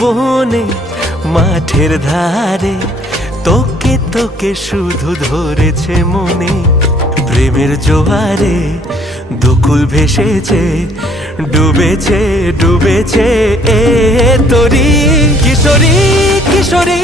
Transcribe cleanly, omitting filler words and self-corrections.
বনে মাঠের ধারে তোকে তোকে শুধু ধরেছে মনে। প্রেমের জোয়ারে দুকুল ভেসেছে, ডুবেছে ডুবেছে এ তোরি কিশোরী কিশোরী